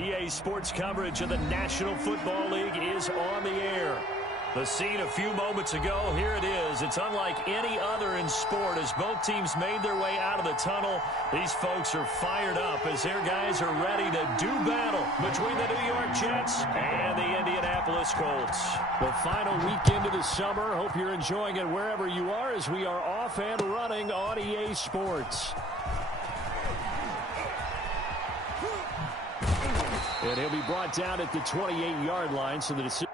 EA Sports coverage of the National Football League is on the air. The scene a few moments ago, here it is. It's unlike any other in sport as both teams made their way out of the tunnel. These folks are fired up as their guys are ready to do battle between the New York Jets and the Indianapolis Colts. The final weekend of the summer. Hope you're enjoying it wherever you are as we are off and running on EA Sports. And he'll be brought down at the 28-yard line, so the decision.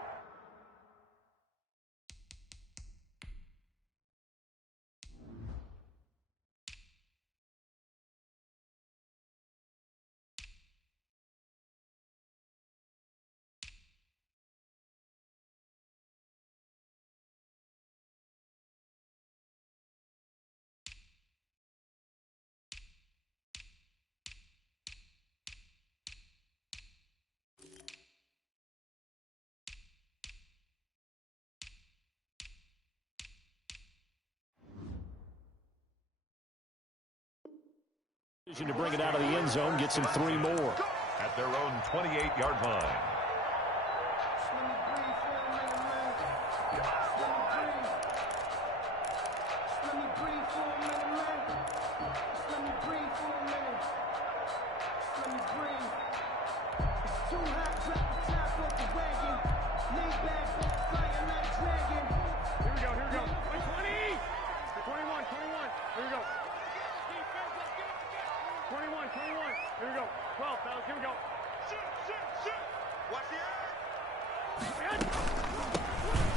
To bring it out of the end zone, gets him 3 more. At their own 28-yard line.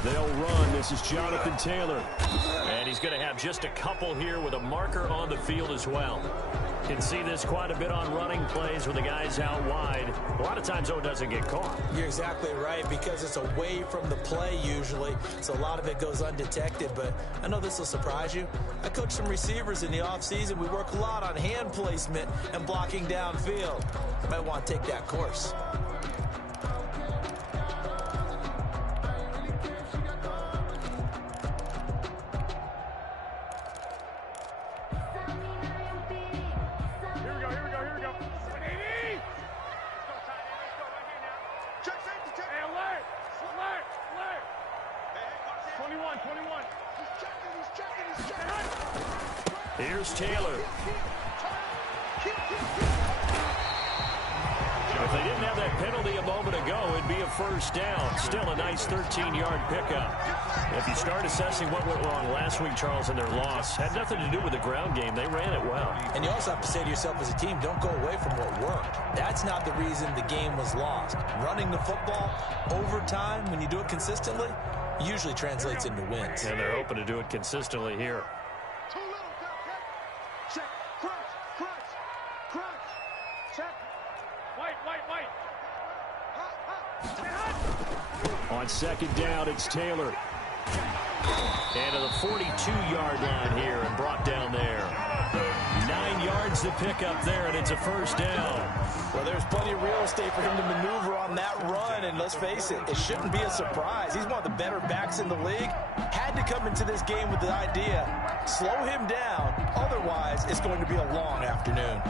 They'll run. This is Jonathan Taylor. And he's going to have just a couple here with a marker on the field as well. Can see this quite a bit on running plays with the guys out wide. A lot of times, though, it doesn't get caught. You're exactly right, because it's away from the play usually, so a lot of it goes undetected. But I know this will surprise you. I coach some receivers in the offseason. We work a lot on hand placement and blocking downfield. You might want to take that course. Here's Taylor. If they didn't have that penalty a moment ago, it'd be a first down. Still a nice 13-yard pickup. If you start assessing what went wrong last week, Charles, in their loss, had nothing to do with the ground game. They ran it well. And you also have to say to yourself as a team, don't go away from what worked. That's not the reason the game was lost. Running the football over time, when you do it consistently, usually translates into wins. And they're hoping to do it consistently here. On second down, it's Taylor. And to the 42-yard line here and brought down there. 9 yards to pick up there, and it's a first down. Well, there's plenty of real estate for him to maneuver on that run, and let's face it, it shouldn't be a surprise. He's one of the better backs in the league. Had to come into this game with the idea, slow him down, otherwise it's going to be a long afternoon.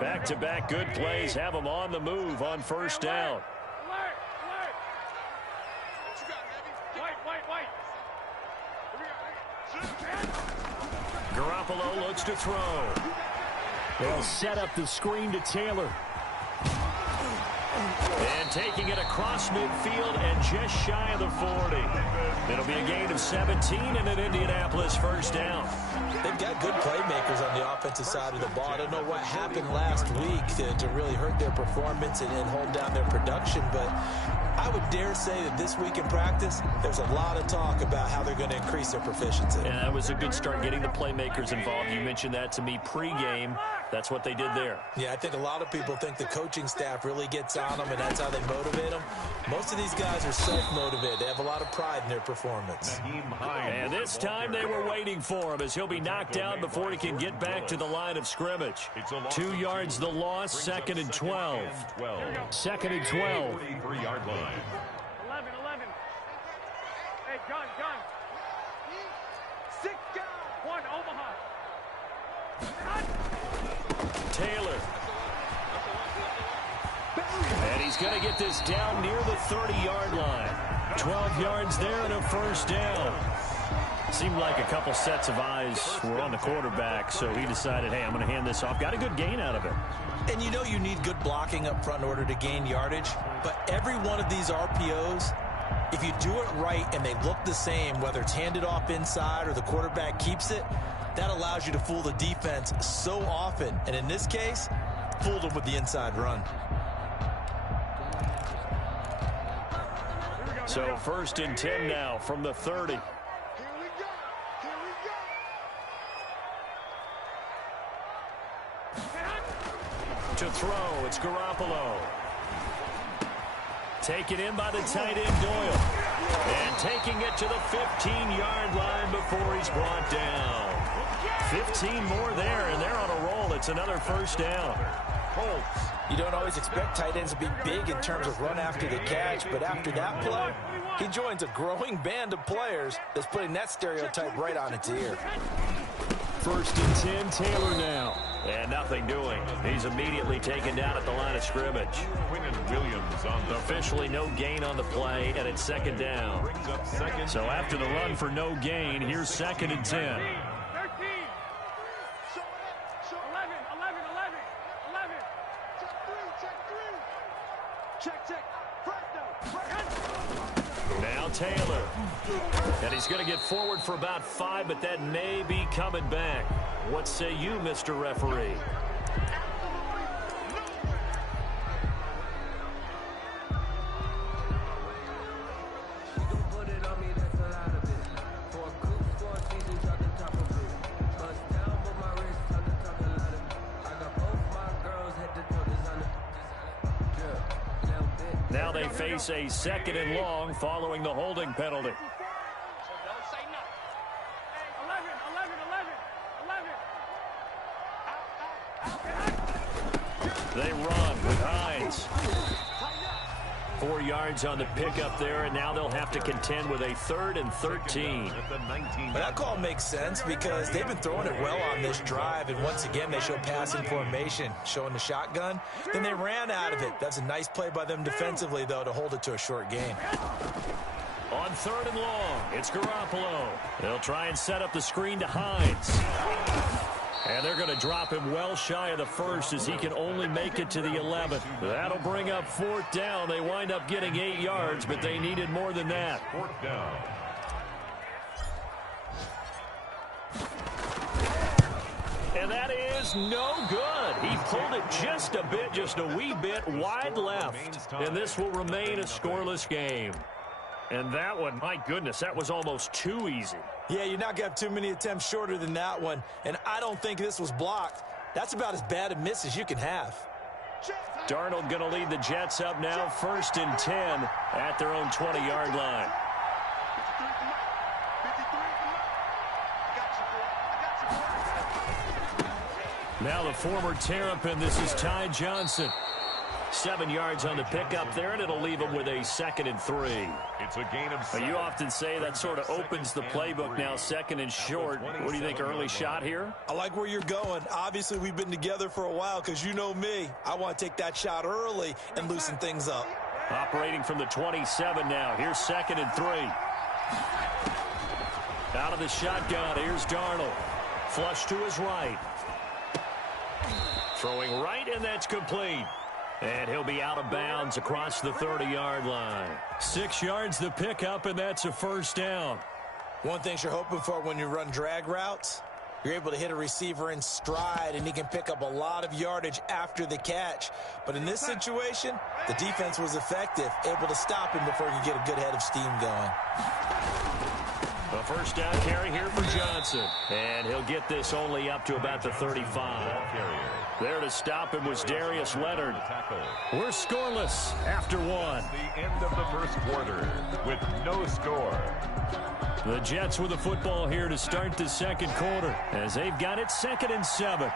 Back-to-back good plays have them on the move on first down. Garoppolo looks to throw. They'll set up the screen to Taylor. And taking it across midfield and just shy of the 40. It'll be a gain of 17 and an Indianapolis first down. They've got good playmakers on the offensive side of the ball. I don't know what happened last week to really hurt their performance and hold down their production, but I would dare say that this week in practice, there's a lot of talk about how they're going to increase their proficiency. And that was a good start, getting the playmakers involved. You mentioned that to me pregame. That's what they did there. Yeah, I think a lot of people think the coaching staff really gets on them, and that's how they motivate them. Most of these guys are self-motivated. They have a lot of pride in their performance. And this time they were waiting for him as he'll be knocked down before he can get back to the line of scrimmage. 2 yards the loss, second and 12. Second and 12. 43-yard line. 11. Hey, gun. 6 down. 1, Omaha. Taylor. And he's going to get this down near the 30-yard line. 12 yards there and a first down. Seemed like a couple sets of eyes were on the quarterback, so he decided, hey, I'm going to hand this off. Got a good gain out of it. And you know you need good blocking up front in order to gain yardage, but every one of these RPOs, if you do it right and they look the same, whether it's handed off inside or the quarterback keeps it, that allows you to fool the defense so often. And in this case, fooled them with the inside run. So 1st and 10 now from the 30. To throw, it's Garoppolo. Taken in by the tight end, Doyle. And taking it to the 15-yard line before he's brought down. 15 more there, and they're on a roll. It's another first down. You don't always expect tight ends to be big in terms of run after the catch, but after that play, he joins a growing band of players that's putting that stereotype right on its ear. 1st and 10, Taylor now. And nothing doing. He's immediately taken down at the line of scrimmage. Williams on the Officially no gain on the play, and it's 2nd down. So after the run for no gain, here's 2nd and 10. 13. 11. 11. Check. Now Taylor. And he's going to get forward for about 5, but that may be coming back. What say you, Mr. Referee? Now they face a 2nd and long following the holding penalty. They run with Hines. 4 yards on the pickup there, and now they'll have to contend with a 3rd and 13. But that call makes sense because they've been throwing it well on this drive, and once again they show passing formation, showing the shotgun. Then they ran out of it. That's a nice play by them defensively, though, to hold it to a short gain. On 3rd and long, it's Garoppolo. They'll try and set up the screen to Hines. And they're going to drop him well shy of the 1st as he can only make it to the 11th. That'll bring up 4th down. They wind up getting 8 yards, but they needed more than that. 4th down. And that is no good. He pulled it just a bit, just a wee bit wide left. And this will remain a scoreless game. And that one, my goodness, that was almost too easy. Yeah, you're not going to have too many attempts shorter than that one. And I don't think this was blocked. That's about as bad a miss as you can have. Darnold going to lead the Jets up now, 1st and 10 at their own 20-yard line. Now the former Terrapin, this is Ty Johnson. 7 yards on the pickup there, and it'll leave him with a 2nd and 3. It's a gain of 7. You often say that sort of opens the playbook now, 2nd and short. What do you think, early shot here? I like where you're going. Obviously, we've been together for a while because you know me. I want to take that shot early and loosen things up. Operating from the 27 now. Here's 2nd and 3. Out of the shotgun, here's Darnold. Flush to his right. Throwing right, and that's complete. And he'll be out of bounds across the 30-yard line. 6 yards the pickup, and that's a 1st down. One thing you're hoping for when you run drag routes, you're able to hit a receiver in stride, and he can pick up a lot of yardage after the catch. But in this situation, the defense was effective, able to stop him before he could get a good head of steam going. A 1st down carry here for Johnson. And he'll get this only up to about the 35. There to stop him was Darius Leonard. We're scoreless after one. The end of the first quarter with no score. The Jets with the football here to start the 2nd quarter as they've got it 2nd and 7.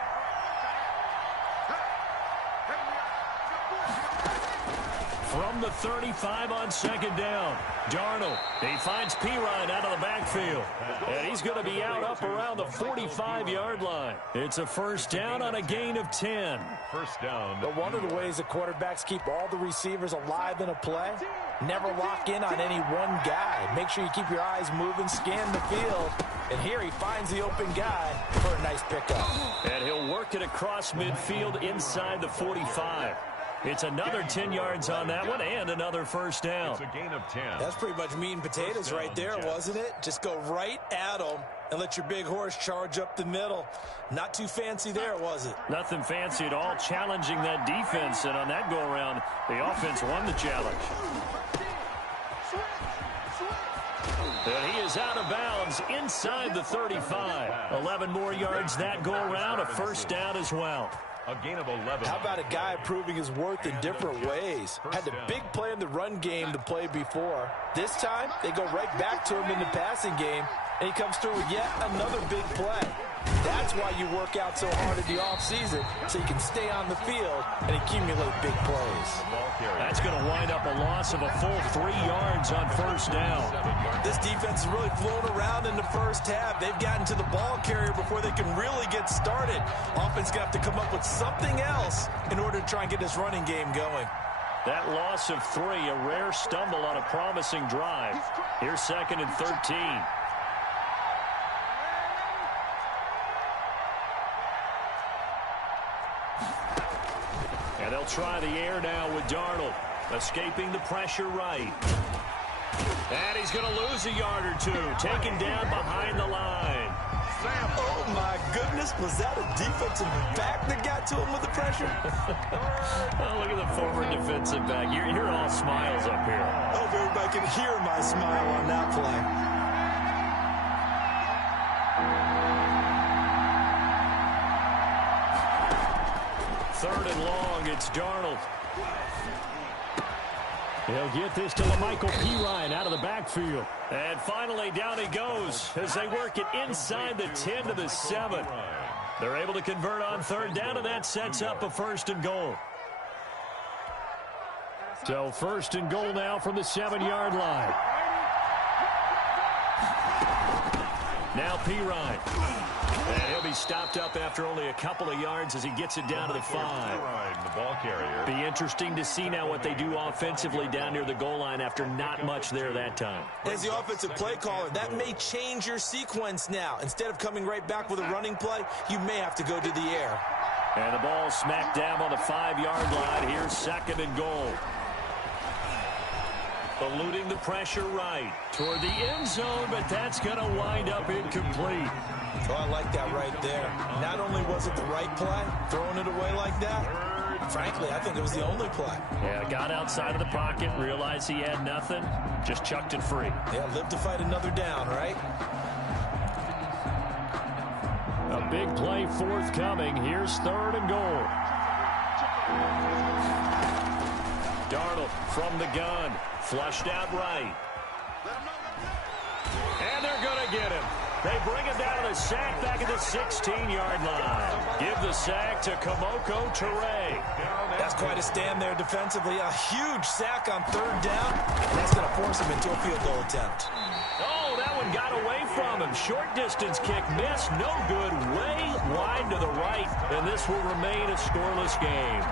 from the 35 on second down. Darnold, he finds Pirine out of the backfield. And he's going to be out up around the 45-yard line. It's a first down on a gain of 10. First down. But one of the ways the quarterbacks keep all the receivers alive in a play, never lock in on any one guy. Make sure you keep your eyes moving, scan the field. And here he finds the open guy for a nice pickup. And he'll work it across midfield inside the 45. It's another 10 yards on that one and another first down. It's a gain of 10. That's pretty much meat and potatoes right there, wasn't it? Just go right at him and let your big horse charge up the middle. Not too fancy there, was it? Nothing fancy at all, challenging that defense. And on that go-around, the offense won the challenge. And he is out of bounds inside the 35. 11 more yards that go-around, a first down as well. A gain of 11. How about a guy proving his worth in different ways? Had the big play in the run game to play before. This time, they go right back to him in the passing game, and he comes through with yet another big play. That's why you work out so hard in the offseason, so you can stay on the field and accumulate big plays. That's going to wind up a loss of a full 3 yards on first down. This defense has really flown around in the first half. They've gotten to the ball carrier before they can really get started. Offense going to have to come up with something else in order to try and get this running game going. That loss of 3, a rare stumble on a promising drive. Here's 2nd and 13. And they'll try the air now with Darnold, escaping the pressure right. And he's going to lose a yard or two, taken down behind the line. Oh, my goodness. Was that a defensive back that got to him with the pressure? Oh, look at the former defensive back. You're all smiles up here. I hope everybody can hear my smile on that play. Third and long, it's Darnold. He'll get this to LaMichael Pirine out of the backfield. And finally, down he goes as they work it inside the 10 to the 7. They're able to convert on third down, and that sets up a first and goal. So first and goal now from the 7-yard line. Now Pirine. And he'll be stopped up after only a couple of yards as he gets it down to the 5. The ball carrier. Be interesting to see now what they do offensively down near the goal line after not much there that time. As the offensive play caller, that may change your sequence now. Instead of coming right back with a running play, you may have to go to the air. And the ball smack dab on the 5-yard line. Here's 2nd and goal. Eluding the pressure right toward the end zone, but that's going to wind up incomplete. Oh, I like that right there. Not only was it the right play, throwing it away like that, frankly, I think it was the only play. Yeah, got outside of the pocket, realized he had nothing, just chucked it free. Yeah, live to fight another down, right? A big play forthcoming. Here's 3rd and goal. Darnold from the gun. Flushed out right. And they're going to get him. They bring him down to the sack back at the 16-yard line. Give the sack to Kamoko Toure. That's quite a stand there defensively. A huge sack on 3rd down. That's going to force him into a field goal attempt. Oh, that one got away from him. Short distance kick missed. No good. Way wide to the right. And this will remain a scoreless game.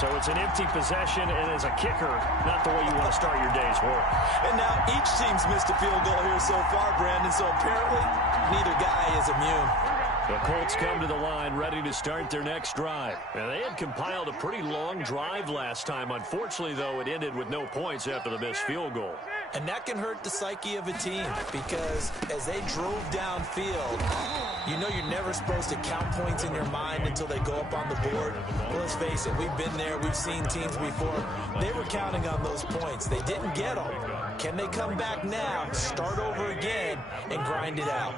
So it's an empty possession, and as a kicker, not the way you want to start your day's work. And now each team's missed a field goal here so far, Brandon, so apparently neither guy is immune. The Colts come to the line ready to start their next drive. And they had compiled a pretty long drive last time. Unfortunately, though, it ended with no points after the missed field goal. And that can hurt the psyche of a team because as they drove downfield, you know you're never supposed to count points in your mind until they go up on the board. Well, let's face it, we've been there. We've seen teams before. They were counting on those points. They didn't get them. Can they come back now, start over again, and grind it out?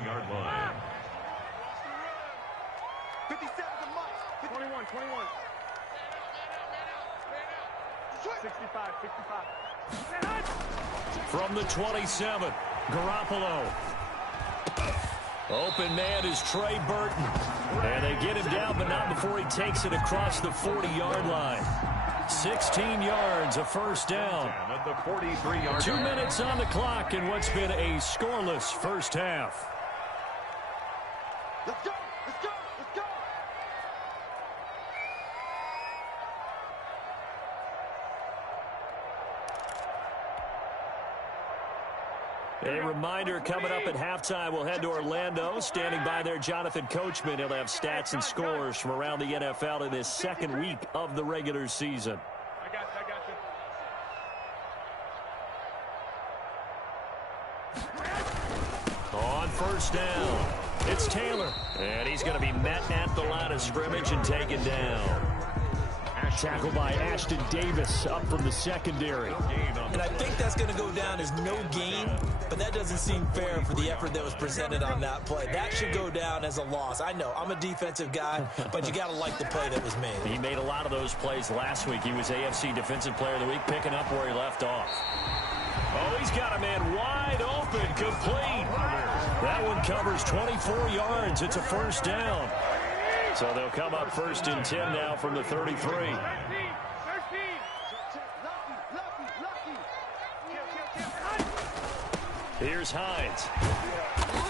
57 to Mike. 21, 21. 65, 65. From the 27, Garoppolo. Open man is Trey Burton. And they get him down, but not before he takes it across the 40-yard line. 16 yards, a first down. At the 43-yard 2 minutes on the clock in what's been a scoreless first half. Let's go! Let's go! Let's go! A reminder, coming up at halftime, we'll head to Orlando. Standing by there, Jonathan Coachman. He'll have stats and scores from around the NFL in his second week of the regular season. I got you. On first down, it's Taylor. And he's going to be met at the line of scrimmage and taken down. Tackled by Ashton Davis up from the secondary. And I think that's going to go down as no gain, but that doesn't seem fair for the effort that was presented on that play. That should go down as a loss. I know, I'm a defensive guy, but you got to like the play that was made. He made a lot of those plays last week. He was AFC Defensive Player of the Week, picking up where he left off. Oh, he's got a man wide open, complete. That one covers 24 yards. It's a first down. So they'll come up first and 10 now from the 33. Here's Hines.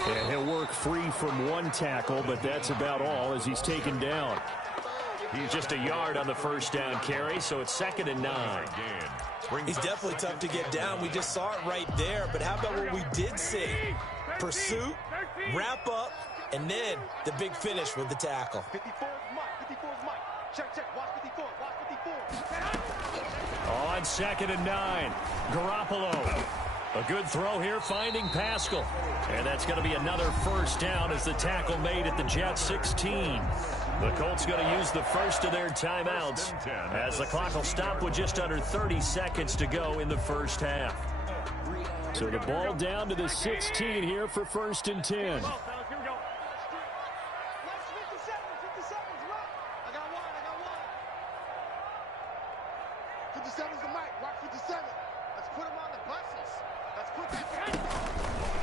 And he'll work free from one tackle, but that's about all as he's taken down. He's just a yard on the first down carry, so it's 2nd and 9. He's definitely tough to get down. We just saw it right there, but how about what we did see? Pursuit, wrap up, and then the big finish with the tackle. 54 is Mike. 54 is Mike. Check. Watch 54. Watch 54. On 2nd and 9, Garoppolo. A good throw here, finding Pascal. And that's going to be another first down as the tackle made at the Jets 16. The Colts going to use the first of their timeouts as the clock will stop with just under 30 seconds to go in the first half. So the ball down to the 16 here for 1st and 10.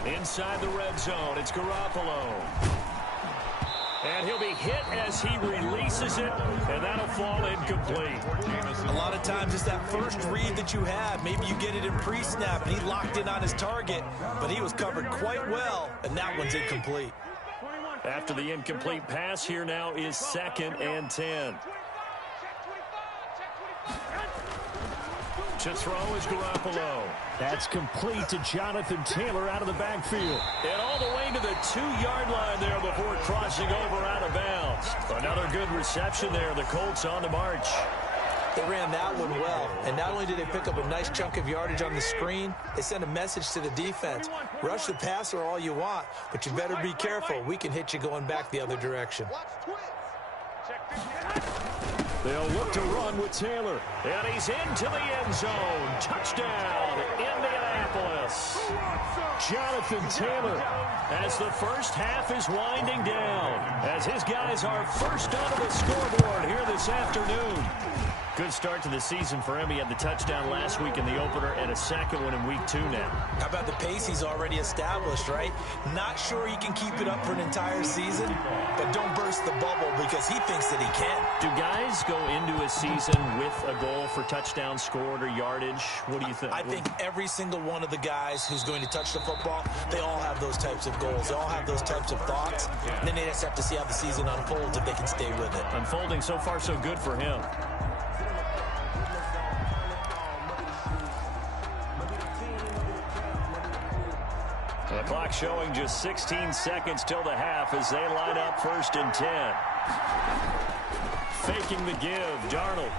Inside the red zone, it's Garoppolo. And he'll be hit as he releases it, and that'll fall incomplete. A lot of times it's that first read that you have. Maybe you get it in pre-snap, and he locked in on his target, but he was covered quite well, and that one's incomplete. After the incomplete pass, here now is 2nd and 10. To throw is Garoppolo. That's complete to Jonathan Taylor out of the backfield. And all the way to the 2-yard line there before crossing over out of bounds. Another good reception there. The Colts on the march. They ran that one well, and not only did they pick up a nice chunk of yardage on the screen, they sent a message to the defense. Rush the passer all you want, but you better be careful. We can hit you going back the other direction. They'll look to run with Taylor. And he's into the end zone. Touchdown, Indianapolis. Jonathan Taylor, as the first half is winding down, as his guys are first onto the scoreboard here this afternoon. Good start to the season for him. He had the touchdown last week in the opener and a second one in week 2 now. How about the pace he's already established, right? Not sure he can keep it up for an entire season, but don't burst the bubble because he thinks that he can. Do guys go into a season with a goal for touchdown scored or yardage? What do you think? I think every single one of the guys who's going to touch the football, they all have those types of goals. They all have those types of thoughts. And then they just have to see how the season unfolds if they can stay with it. Unfolding so far so good for him. The clock showing just 16 seconds till the half as they line up 1st and 10. Faking the give, Darnold.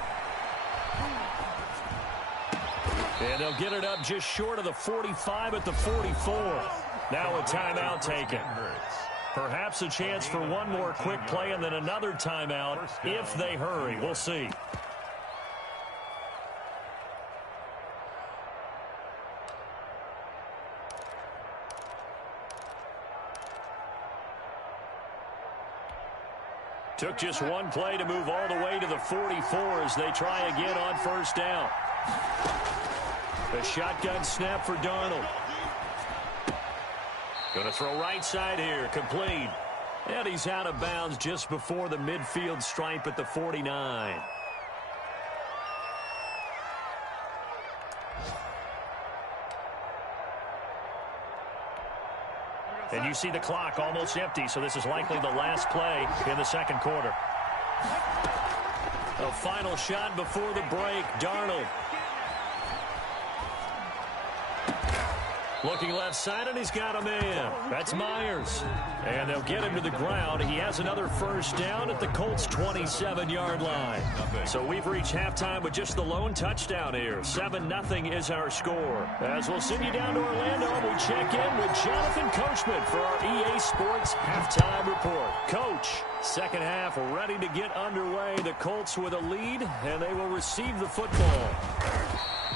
And they'll get it up just short of the 45 at the 44. Now a timeout taken. Perhaps a chance for one more quick play and then another timeout if they hurry. We'll see. Took just one play to move all the way to the 44 as they try again on 1st down. The shotgun snap for Darnold. Going to throw right side here, complete. And he's out of bounds just before the midfield stripe at the 49. And you see the clock almost empty, so this is likely the last play in the second quarter. A final shot before the break, Darnold. Looking left side, and he's got a man. That's Myers. And they'll get him to the ground. He has another first down at the Colts' 27-yard line. So we've reached halftime with just the lone touchdown here. 7-0 is our score. As we'll send you down to Orlando, we check in with Jonathan Coachman for our EA Sports Halftime Report. Coach, second half ready to get underway. The Colts with a lead, and they will receive the football.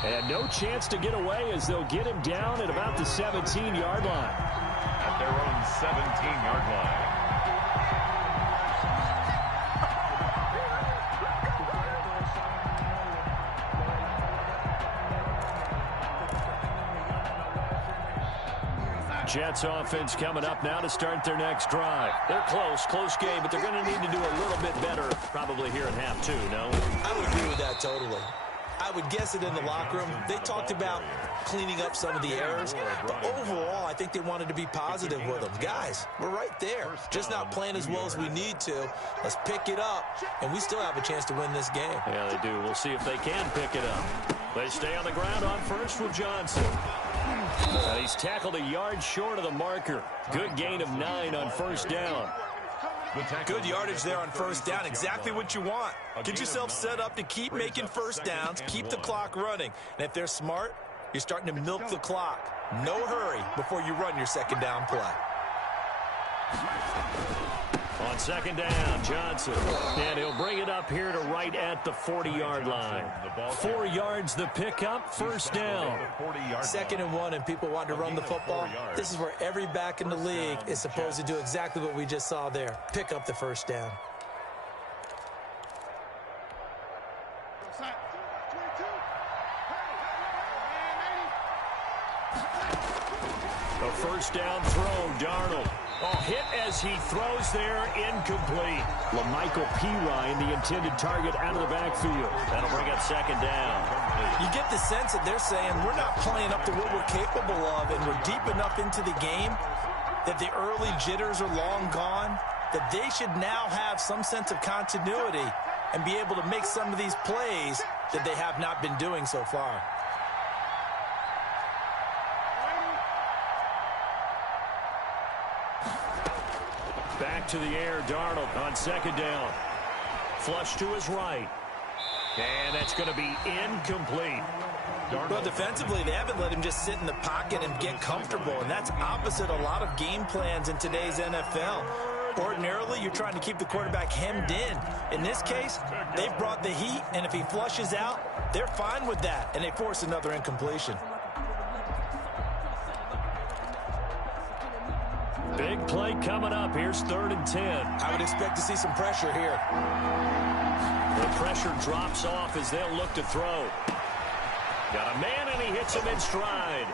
And no chance to get away as they'll get him down at about the 17-yard line. At their own 17-yard line. Jets offense coming up now to start their next drive. They're close game, but they're going to need to do a little bit better probably here in half two, no? I would agree with that totally. I would guess it in the locker room. They talked about cleaning up some of the errors, but overall, I think they wanted to be positive with them. Guys, we're right there. Just not playing as well as we need to. Let's pick it up, and we still have a chance to win this game. Yeah, they do. We'll see if they can pick it up. They stay on the ground on first with Johnson. He's tackled a yard short of the marker. Good gain of 9 on first down. Good yardage there on first down. Exactly what you want. Get yourself set up to keep making first downs, keep the clock running. And if they're smart, you're starting to milk the clock. No hurry before you run your second down play. On second down, Johnson. And he'll bring it up here to right at the 40-yard line. 4 yards the pickup, first down. 2nd and 1, and people want to run the football. This is where every back in the league is supposed to do exactly what we just saw there. Pick up the first down. A first down throw, Darnold. Oh, hit as he throws there, incomplete. LaMichael Pirine, the intended target, out of the backfield. That'll bring up second down. You get the sense that they're saying we're not playing up to what we're capable of, and we're deep enough into the game that the early jitters are long gone, that they should now have some sense of continuity and be able to make some of these plays that they have not been doing so far. Back to the air, Darnold on second down. Flush to his right. And that's going to be incomplete. Well, defensively, they haven't let him just sit in the pocket and get comfortable, and that's opposite a lot of game plans in today's NFL. Ordinarily, you're trying to keep the quarterback hemmed in. In this case, they've brought the heat, and if he flushes out, they're fine with that, and they force another incompletion. Big play coming up. Here's 3rd and 10. I would expect to see some pressure here. The pressure drops off as they'll look to throw. Got a man, and he hits him in stride.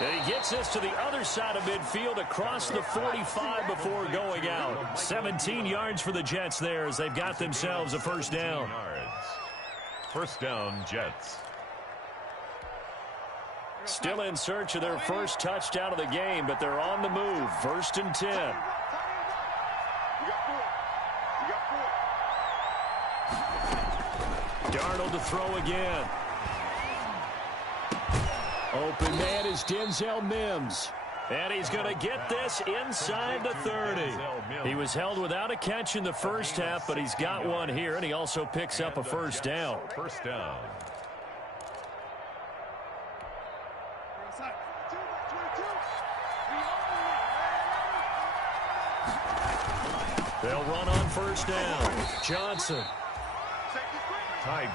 And he gets this to the other side of midfield across the 45 before going out. 17 yards for the Jets there as they've got themselves a first down. First down, Jets. Still in search of their first touchdown of the game, but they're on the move. 1st and 10. Darnold to throw again. Open man is Denzel Mims. And he's going to get this inside the 30. He was held without a catch in the first half, but he's got one here, and he also picks up a first down. First down. They'll run on first down. Johnson.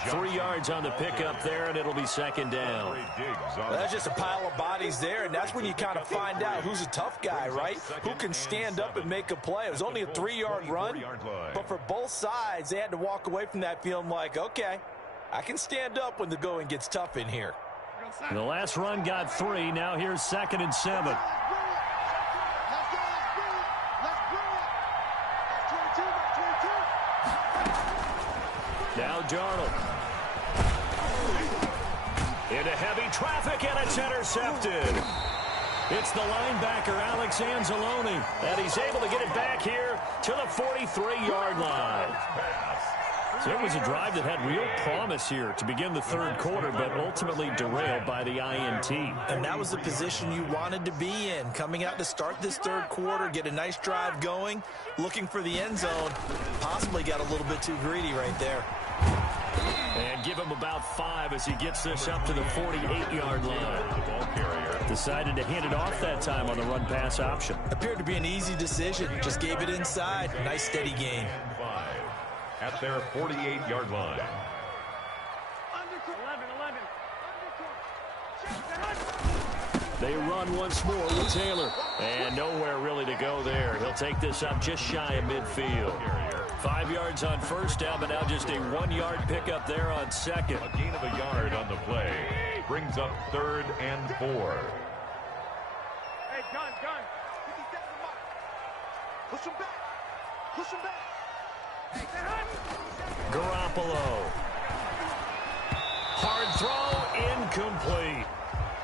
3 yards on the pickup there, and it'll be second down. Well, that's just a pile of bodies there, and that's when you kind of find out who's a tough guy, right? Who can stand up and make a play. It was only a 3-yard run, but for both sides, they had to walk away from that feeling like, okay, I can stand up when the going gets tough in here. The last run got 3. Now here's 2nd and 7. Now Darnold. Into heavy traffic, and it's intercepted. It's the linebacker, Alex Anzalone, and he's able to get it back here to the 43-yard line. So it was a drive that had real promise here to begin the third quarter, but ultimately derailed by the INT. And that was the position you wanted to be in. Coming out to start this third quarter, get a nice drive going, looking for the end zone. Possibly got a little bit too greedy right there. And give him about 5 as he gets this up to the 48-yard line. Decided to hand it off that time on the run-pass option. Appeared to be an easy decision. Just gave it inside. Nice steady gain. At their 48-yard line. They run once more with Taylor. And nowhere really to go there. He'll take this up just shy of midfield. 5 yards on first down, but now just a 1-yard pickup there on second. A gain of a yard on the play. Brings up 3rd and 4. Hey, gun. 50 steps to mark. Push him back. Push him back. Garoppolo. Hard throw, incomplete.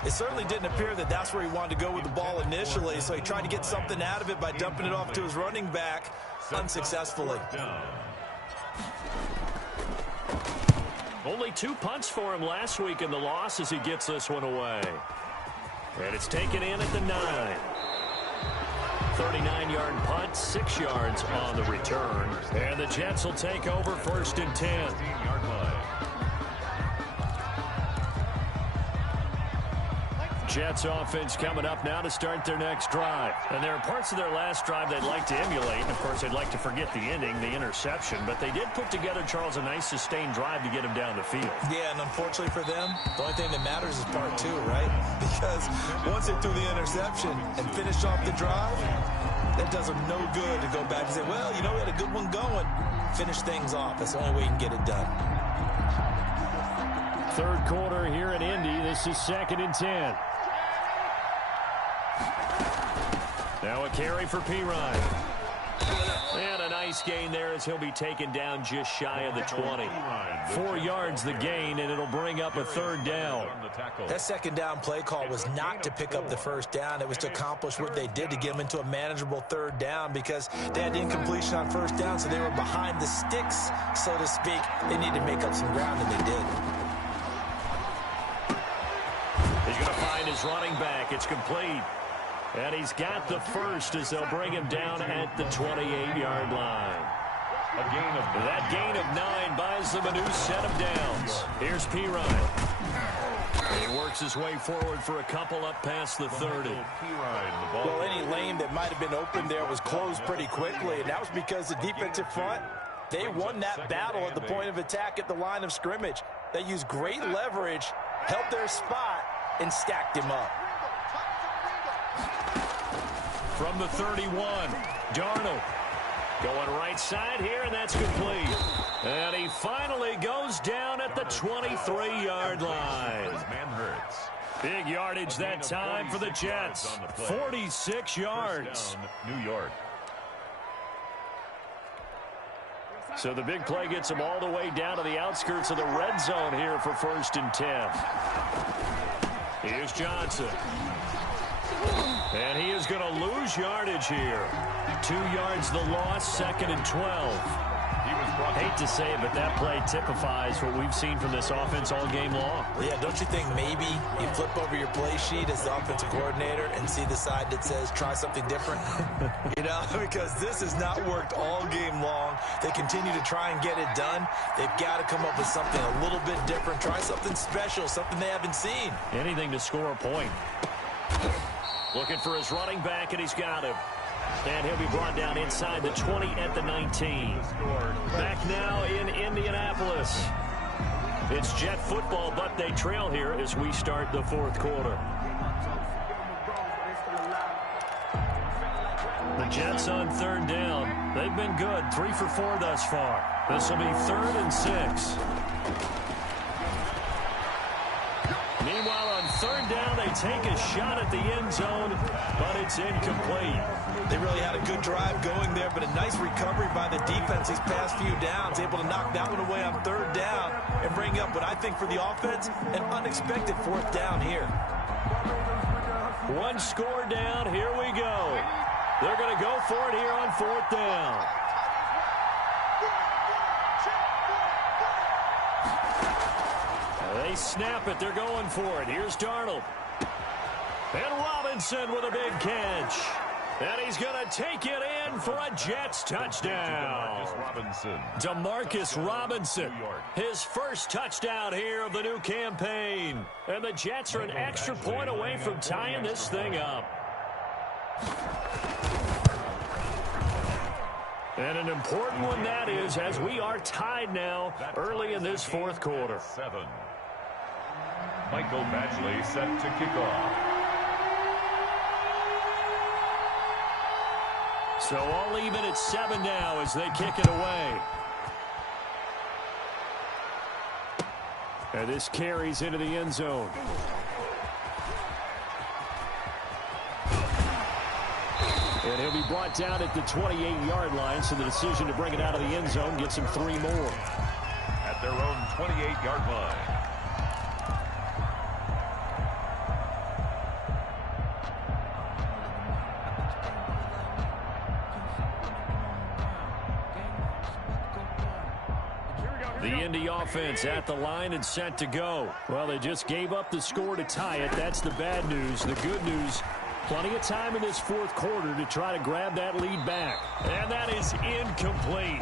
It certainly didn't appear that that's where he wanted to go with the ball initially, so he tried to get something out of it by dumping it off to his running back unsuccessfully. Only 2 punts for him last week in the loss as he gets this one away. And it's taken in at the 9. 39-yard punt, 6 yards on the return. And the Jets will take over 1st and 10. 15-yard line. Jets offense coming up now to start their next drive. And there are parts of their last drive they'd like to emulate. And, of course, they'd like to forget the ending, the interception. But they did put together, Charles, a nice sustained drive to get him down the field. Yeah, and unfortunately for them, the only thing that matters is part 2, right? Because once they threw the interception and finished off the drive, that does them no good to go back and say, well, you know, we had a good one going. Finish things off. That's the only way you can get it done. Third quarter here in Indy. This is 2nd and 10. Now a carry for Pirine. And a nice gain there as he'll be taken down just shy of the 20. 4 yards the gain, and it'll bring up a 3rd down. That 2nd down play call was not to pick up the 1st down. It was to accomplish what they did to get them into a manageable 3rd down because they had incompletion on 1st down, so they were behind the sticks, so to speak. They needed to make up some ground, and they did. He's going to find his running back. It's complete. And he's got the first as they'll bring him down at the 28-yard line. That gain of 9 buys them a new set of downs. Here's Pirine. He works his way forward for a couple up past the 30. Well, any lane that might have been open there was closed pretty quickly, and that was because the defensive front, they won that battle at the point of attack at the line of scrimmage. They used great leverage, held their spot, and stacked him up. From the 31, Darnold going right side here, and that's complete. And he finally goes down at the 23-yard line. Big yardage that time for the Jets. 46 yards. New York. So the big play gets them all the way down to the outskirts of the red zone here for 1st and 10. Here's Johnson. And he is going to lose yardage here. 2 yards the loss, 2nd and 12. Hate to say it, but that play typifies what we've seen from this offense all game long. Yeah, don't you think maybe you flip over your play sheet as the offensive coordinator and see the side that says try something different? You know, because this has not worked all game long. They continue to try and get it done. They've got to come up with something a little bit different. Try something special, something they haven't seen. Anything to score a point. Looking for his running back, and he's got him. And he'll be brought down inside the 20 at the 19. Back now in Indianapolis. It's Jet football, but they trail here as we start the 4th quarter. The Jets on 3rd down. They've been good, 3 for 4 thus far. This will be 3rd and 6. Meanwhile, on 3rd down, they take a shot at the end zone, but it's incomplete. They really had a good drive going there, but a nice recovery by the defense these past few downs, able to knock that one away on 3rd down and bring up what I think for the offense, an unexpected 4th down here. One score down. Here we go. They're going to go for it here on 4th down. They snap it. They're going for it. Here's Darnold. And Robinson with a big catch. And he's going to take it in for a Jets touchdown. Demarcus Robinson, his first touchdown here of the new campaign. And the Jets are an extra point away from tying this thing up. And an important one that is, as we are tied now early in this 4th quarter. Michael Badgley set to kick off. So all even at 7 now as they kick it away. And this carries into the end zone. And he'll be brought down at the 28-yard line, so the decision to bring it out of the end zone gets him 3 more. At their own 28-yard line. The Indy offense at the line and set to go. Well, they just gave up the score to tie it. That's the bad news. The good news, plenty of time in this 4th quarter to try to grab that lead back. And that is incomplete.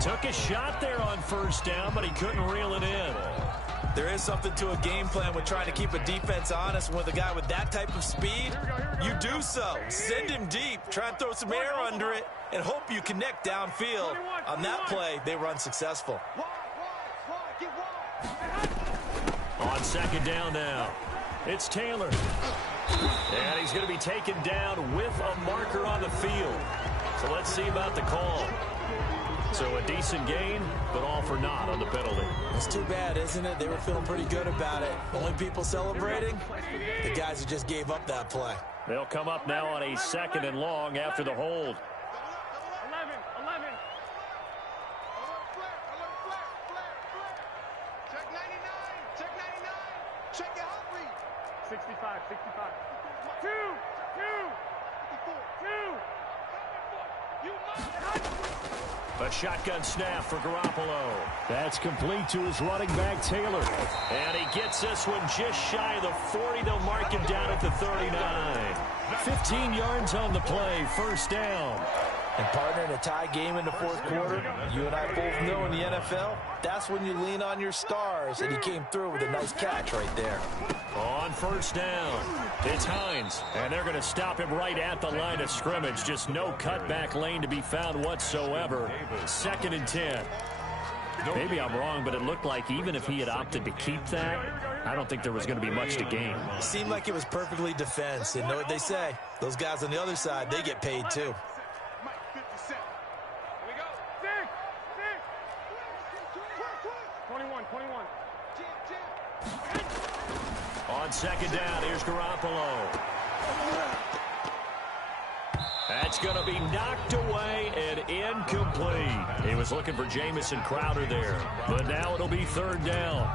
Took a shot there on 1st down, but he couldn't reel it in. There is something to a game plan with trying to keep a defense honest. With a guy with that type of speed, you do so. Send him deep. Try and throw some air under it and hope you connect downfield. On that play, they were unsuccessful. On 2nd down now, it's Taylor. And he's going to be taken down with a marker on the field. So let's see about the call. So a decent gain, but all for naught on the penalty. It's too bad, isn't it? They were feeling pretty good about it. Only people celebrating, the guys who just gave up that play. They'll come up now on a 2nd and long after the hold. 11. Check 99. Check your heart rate. 65. 2. A shotgun snap for Garoppolo. That's complete to his running back, Taylor. And he gets this one just shy of the 40. They'll mark him down at the 39. 15 yards on the play, 1st down. And partner, in a tie game in the 4th quarter, you and I both know in the NFL, that's when you lean on your stars, and he came through with a nice catch right there. On 1st down, it's Hines, and they're going to stop him right at the line of scrimmage. Just no cutback lane to be found whatsoever. 2nd and 10. Maybe I'm wrong, but it looked like even if he had opted to keep that, I don't think there was going to be much to gain. It seemed like it was perfectly defense, and know what they say? Those guys on the other side, they get paid too. On 2nd down, here's Garoppolo. That's going to be knocked away and incomplete. He was looking for Jamison Crowder there, but now it'll be 3rd down.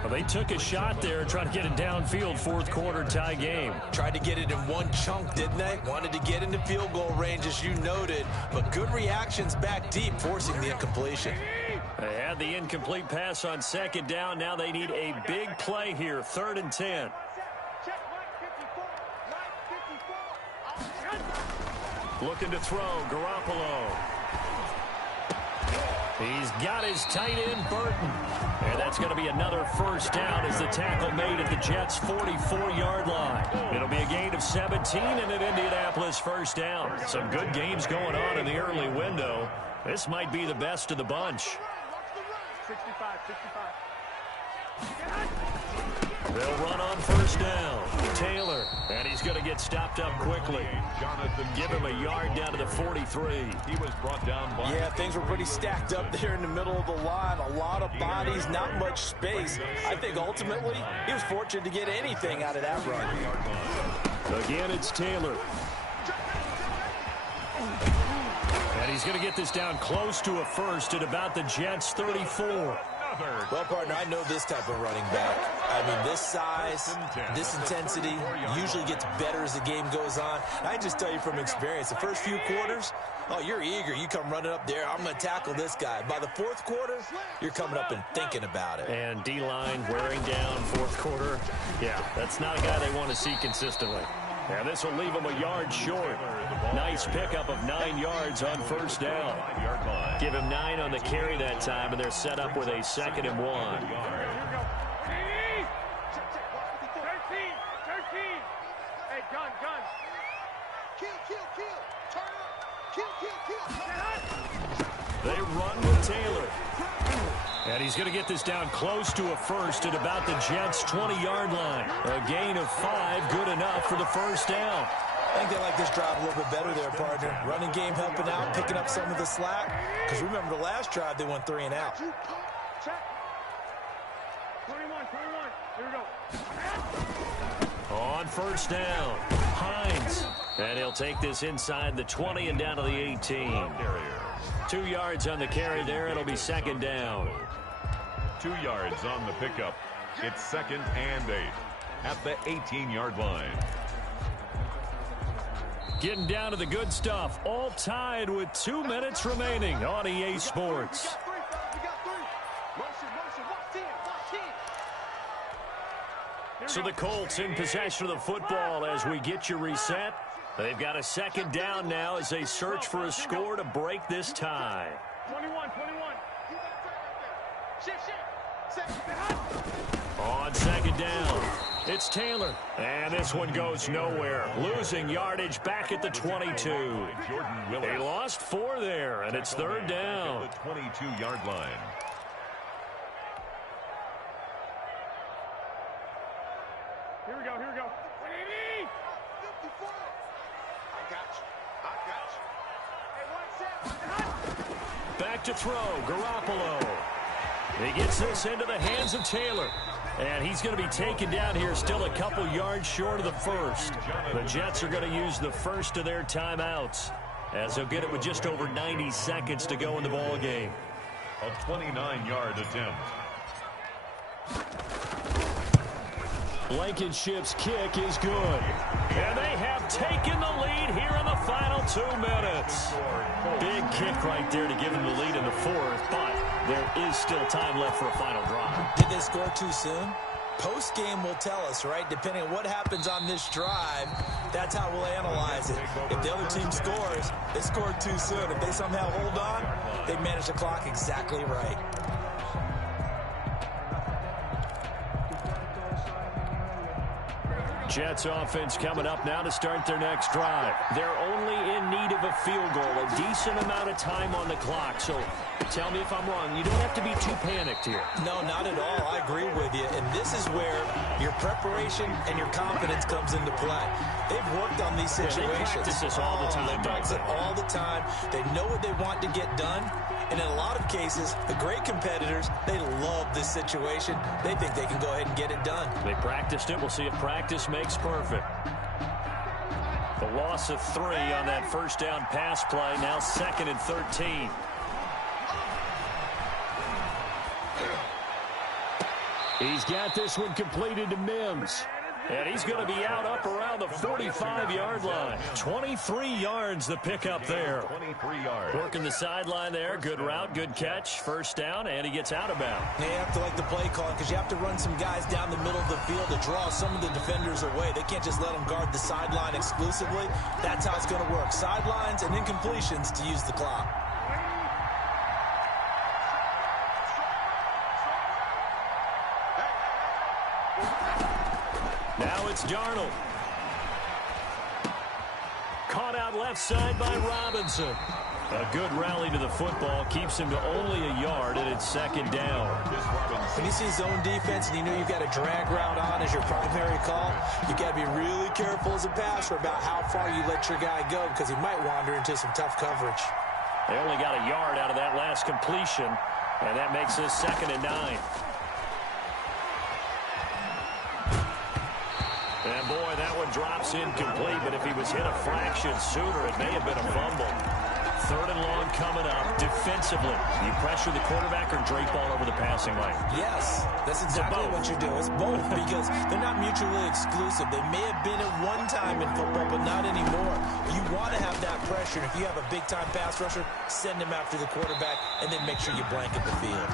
Well, they took a shot there, trying to get it downfield, 4th quarter tie game. Tried to get it in one chunk, didn't they? Wanted to get into field goal range, as you noted, but good reactions back deep, forcing the incompletion. They had the incomplete pass on 2nd down. Now they need a big play here, 3rd and 10. Looking to throw, Garoppolo. He's got his tight end, Burton. And that's going to be another 1st down as the tackle made at the Jets' 44-yard line. It'll be a gain of 17 and an Indianapolis 1st down. Some good games going on in the early window. This might be the best of the bunch. 65. They'll run on 1st down. Taylor, and he's going to get stopped up quickly. Give him a yard down to the 43. He was brought down by... Yeah, things were pretty stacked up there in the middle of the line. A lot of bodies, not much space. I think ultimately he was fortunate to get anything out of that run. Again, it's Taylor. And he's going to get this down close to a 1st at about the Jets' 34. Well, partner, I know this type of running back. I mean, this size, this intensity usually gets better as the game goes on. I just tell you from experience, the first few quarters, oh, you're eager. You come running up there, I'm going to tackle this guy. By the fourth quarter, you're coming up and thinking about it. And D-line wearing down fourth quarter. Yeah, that's not a guy they want to see consistently. And this will leave them a yard short. Nice pickup of 9 yards on first down. Give him 9 on the carry that time, and they're set up with a 2nd and 1. Hey, gun. Kill. Turn up. Kill. They run with Taylor. And he's going to get this down close to a first at about the Jets' 20-yard line. A gain of 5, good enough for the first down. I think they like this drive a little bit better there, partner. Running game helping out, picking up some of the slack. Because remember the last drive, they went 3 and out. Check. 21. Here we go. On first down, Hines. And he'll take this inside the 20 and down to the 18. 2 yards on the carry there. It'll be 2nd down. 2 yards on the pickup. It's 2nd and 8 at the 18-yard line. Getting down to the good stuff. All tied with 2 minutes remaining on EA Sports. We got 3. Motion. Watch 10. So the Colts in possession of the football as we get you reset. They've got a 2nd down now as they search for a score to break this tie. 21. Shift. On 2nd down, it's Taylor. And this one goes nowhere. Losing yardage back at the 22. He lost 4 there, and it's 3rd down. The 22-yard line. Here we go. Back to throw, Garoppolo. He gets this into the hands of Taylor. And he's going to be taken down here, still a couple yards short of the first. The Jets are going to use the first of their timeouts, as they'll get it with just over 90 seconds to go in the ball game. A 29-yard attempt. Blankenship's kick is good. And they have taken the lead here in the final 2 minutes. Big kick right there to give them the lead in the fourth, but there is still time left for a final drive. Did they score too soon? Post-game will tell us, right? Depending on what happens on this drive, that's how we'll analyze it. If the other team scores, they scored too soon. If they somehow hold on, they manage the clock exactly right. Jets offense coming up now to start their next drive. They're only in need of a field goal, a decent amount of time on the clock. So tell me if I'm wrong. You don't have to be too panicked here. No, not at all. I agree with you. And this is where your preparation and your confidence comes into play. They've worked on these situations. They practice this all the time. They practice it all the time. They know what they want to get done. And in a lot of cases, the great competitors, they love this situation. They think they can go ahead and get it done. They practiced it. We'll see if practice makes perfect. The loss of 3 on that first down pass play. Now 2nd and 13. He's got this one completed to Mims. And he's going to be out up around the 45-yard line. 23 yards the pickup there. 23 yards. Working the sideline there. Good route, good catch. First down, and he gets out of bounds. They have to like the play call because you have to run some guys down the middle of the field to draw some of the defenders away. They can't just let them guard the sideline exclusively. That's how it's going to work. Sidelines and incompletions to use the clock. Now it's Darnold. Caught out left side by Robinson. A good rally to the football keeps him to only a yard, and it's 2nd down. When you see zone defense and you know you've got a drag route on as your primary call, you've got to be really careful as a passer about how far you let your guy go because he might wander into some tough coverage. They only got a yard out of that last completion, and that makes this 2nd and 9. And boy, that one drops incomplete, but if he was hit a fraction sooner, it may have been a fumble. 3rd and long coming up. Defensively, you pressure the quarterback or drape ball over the passing lane? Yes, that's exactly what you do. It's both because they're not mutually exclusive. They may have been at one time in football, but not anymore. You want to have that pressure. If you have a big-time pass rusher, send him after the quarterback, and then make sure you blanket the field.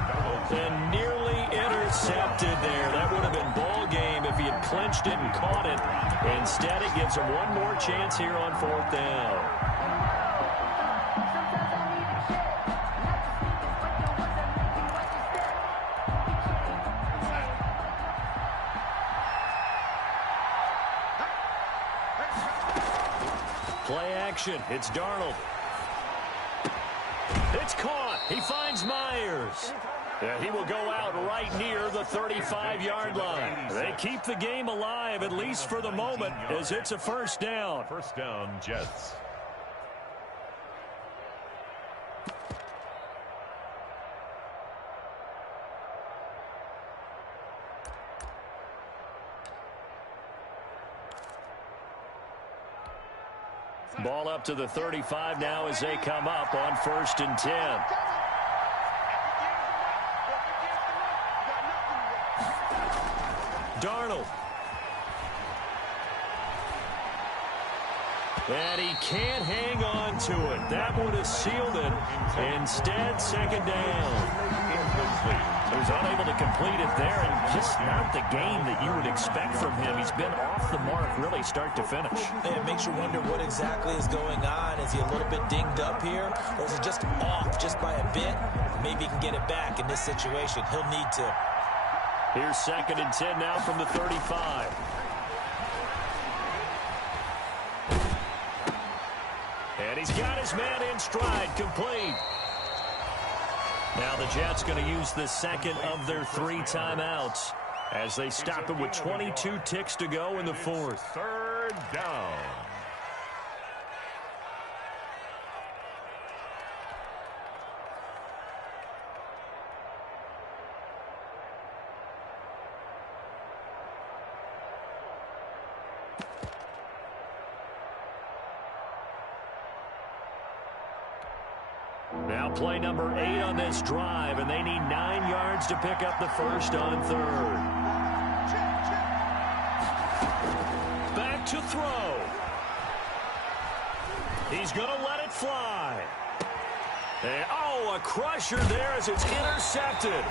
And nearly intercepted there. That would have been ball game if he had clinched it and caught it. Instead, it gives him one more chance here on 4th down. Play action. It's Darnold. It's caught. He finds Myers. And he will go out right near the 35-yard line. They keep the game alive, at least for the moment, as it's a 1st down. 1st down, Jets. Ball up to the 35 now as they come up on 1st and 10. Darnold. And he can't hang on to it. That would have sealed it. Instead, 2nd down. He was unable to complete it there, and just not the game that you would expect from him. He's been off the mark really start to finish. It makes you wonder what exactly is going on. Is he a little bit dinged up here, or is it just off just by a bit? Maybe he can get it back in this situation. He'll need to. Here's 2nd and 10 now from the 35. And he's got his man in stride, complete. Now the Jets going to use the 2nd of their 3 timeouts as they stop it with 22 ticks to go in the 4th. 3rd down. Now play number 8 on this drive, and they need 9 yards to pick up the 1st on 3rd. Back to throw. He's going to let it fly. And, a crusher there as it's intercepted.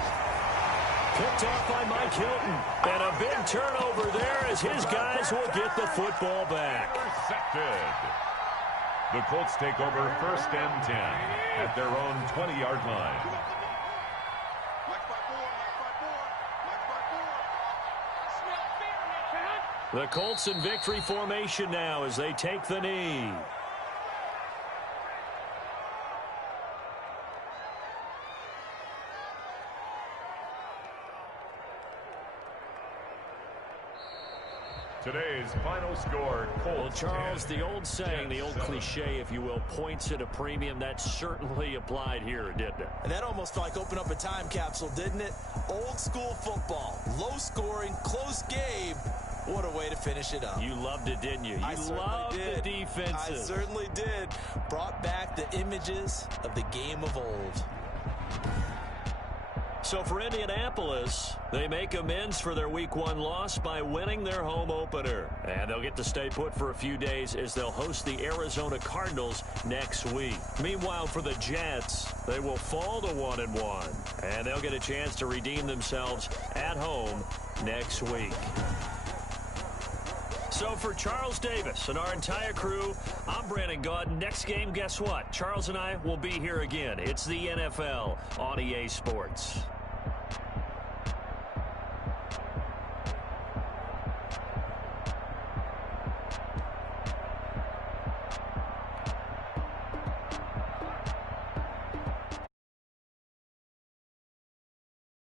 Picked off by Mike Hilton. And a big turnover there as his guys will get the football back. Intercepted. The Colts take over 1st and 10 at their own 20-yard line. The Colts in victory formation now as they take the knee. Today's final score, Colts. Well, Charles, the old saying, the old cliche, if you will, points at a premium, that certainly applied here, didn't it? And that almost like opened up a time capsule, didn't it? Old school football, low scoring, close game. What a way to finish it up. You loved it, didn't you? You loved the defenses. I certainly did. Brought back the images of the game of old. So for Indianapolis, they make amends for their Week 1 loss by winning their home opener. And they'll get to stay put for a few days as they'll host the Arizona Cardinals next week. Meanwhile, for the Jets, they will fall to 1-1. And they'll get a chance to redeem themselves at home next week. So for Charles Davis and our entire crew, I'm Brandon Gaudin. Next game, guess what? Charles and I will be here again. It's the NFL on EA Sports.